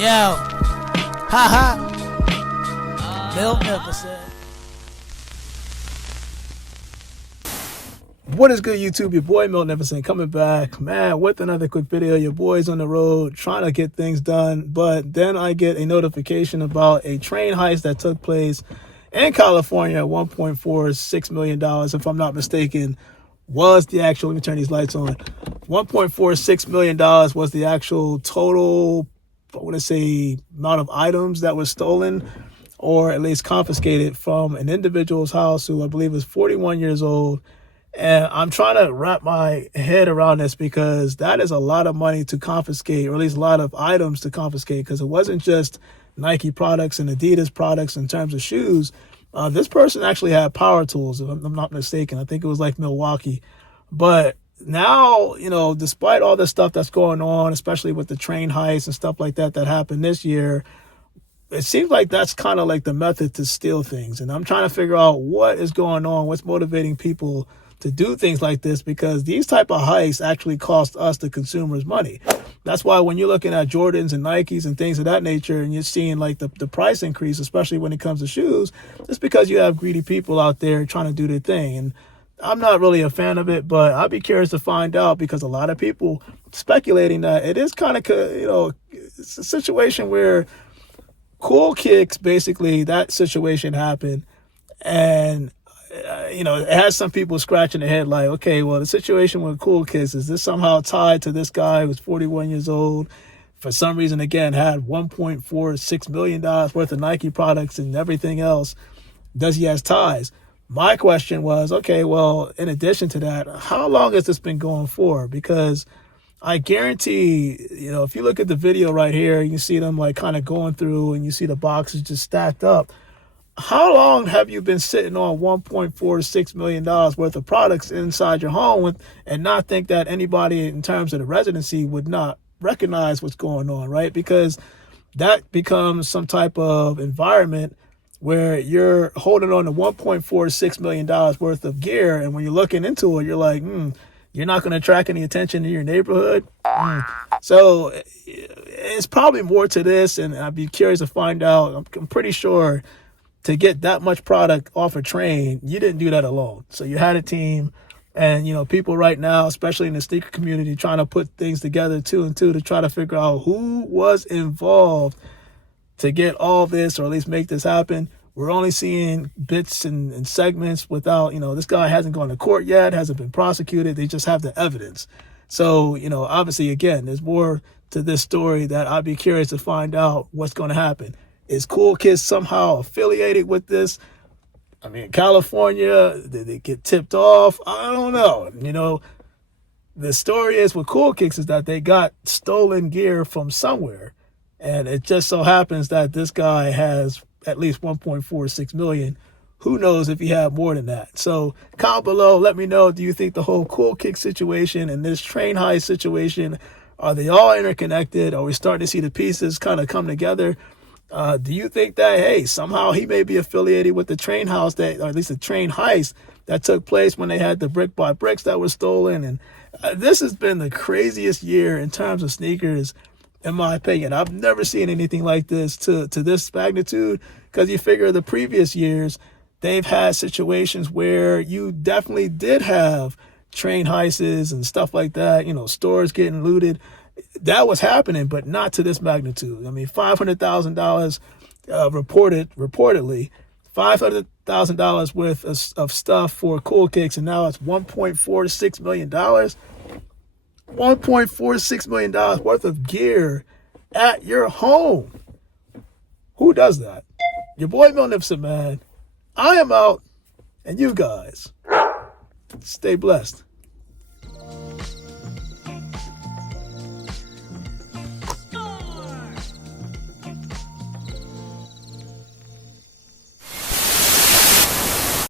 Yo, haha, Miltnificent. What is good, YouTube? Your boy Miltnificent coming back, man, with another quick video. Your boy's on the road trying to get things done, but then I get a notification about a train heist that took place in California at $1.46 million, if I'm not mistaken, was the actual, let me turn these lights on, $1.46 million was the actual total, I want to say, amount of items that was stolen or at least confiscated from an individual's house who I believe was 41 years old. And I'm trying to wrap my head around this because that is a lot of money to confiscate, or at least a lot of items to confiscate, because it wasn't just Nike products and Adidas products in terms of shoes. This person actually had power tools, if I'm not mistaken. I think it was like Milwaukee. But now, you know, despite all the stuff that's going on, especially with the train heists and stuff like that happened this year, it seems like that's kind of like the method to steal things. And I'm trying to figure out what is going on, what's motivating people to do things like this, because these type of heists actually cost us, the consumers, money. That's why when you're looking at Jordans and Nikes and things of that nature, and you're seeing like the price increase, especially when it comes to shoes, it's because you have greedy people out there trying to do their thing. And I'm not really a fan of it, but I'd be curious to find out, because a lot of people speculating that it is kind of, you know, it's a situation where Cool Kicks, basically that situation happened, and you know, it has some people scratching their head like, okay, well, the situation with Cool Kicks, is this somehow tied to this guy who's 41 years old, for some reason, again, had $1.46 million worth of Nike products and everything else? Does he has ties? My question was, okay, well, in addition to that, how long has this been going for? Because I guarantee, you know, if you look at the video right here, you see them like kind of going through and you see the boxes just stacked up. How long have you been sitting on $1.46 million worth of products inside your home and not think that anybody in terms of the residency would not recognize what's going on, right? Because that becomes some type of environment where you're holding on to $1.46 million worth of gear, and when you're looking into it, you're like, you're not going to attract any attention to your neighborhood. So it's probably more to this, and I'd be curious to find out. I'm pretty sure to get that much product off a train, you didn't do that alone. So you had a team, and, you know, people right now, especially in the sneaker community, trying to put things together two and two to try to figure out who was involved to get all this, or at least make this happen. We're only seeing bits and segments without, you know, this guy hasn't gone to court yet, hasn't been prosecuted. They just have the evidence. So, you know, obviously, again, there's more to this story that I'd be curious to find out what's going to happen. Is Cool Kids somehow affiliated with this? I mean, California, did they get tipped off? I don't know. You know, the story is with Cool Kicks is that they got stolen gear from somewhere. And it just so happens that this guy has at least 1.46 million. Who knows if he had more than that? So comment below. Let me know. Do you think the whole Cool Kick situation and this train heist situation, are they all interconnected? Are we starting to see the pieces kind of come together? Do you think that, hey, somehow he may be affiliated with the train house that, or at least the train heist that took place when they had the brick by bricks that were stolen? And this has been the craziest year in terms of sneakers, in my opinion. I've never seen anything like this to this magnitude, because you figure the previous years, they've had situations where you definitely did have train heists and stuff like that, you know, stores getting looted. That was happening, but not to this magnitude. I mean, $500,000 reportedly, $500,000 worth of stuff for Cool Kicks, and now it's $1.46 million. $1.46 million worth of gear at your home. Who does that? Your boy Miltnificent, man. I am out, and you guys stay blessed.